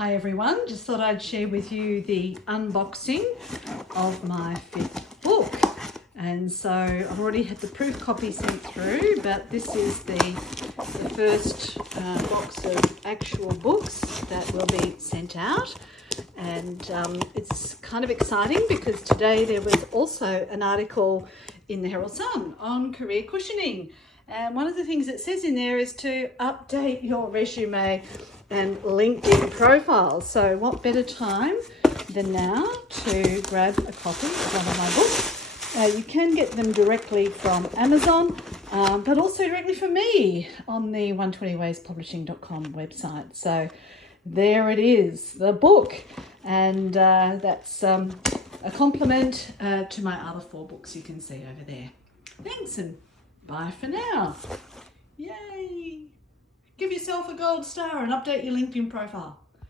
Hi everyone, just thought I'd share with you the unboxing of my 5th book. And so I've already had the proof copy sent through, but this is the first box of actual books that will be sent out. And it's kind of exciting because today there was also an article in the Herald Sun on career cushioning. And one of the things it says in there is to update your resume and LinkedIn profiles. So what better time than now to grab a copy of one of my books. You can get them directly from Amazon, but also directly from me on the 120wayspublishing.com website. So there it is, the book. And that's a compliment to my other 4 books you can see over there. Thanks and bye for now. Yay! Give yourself a gold star and update your LinkedIn profile.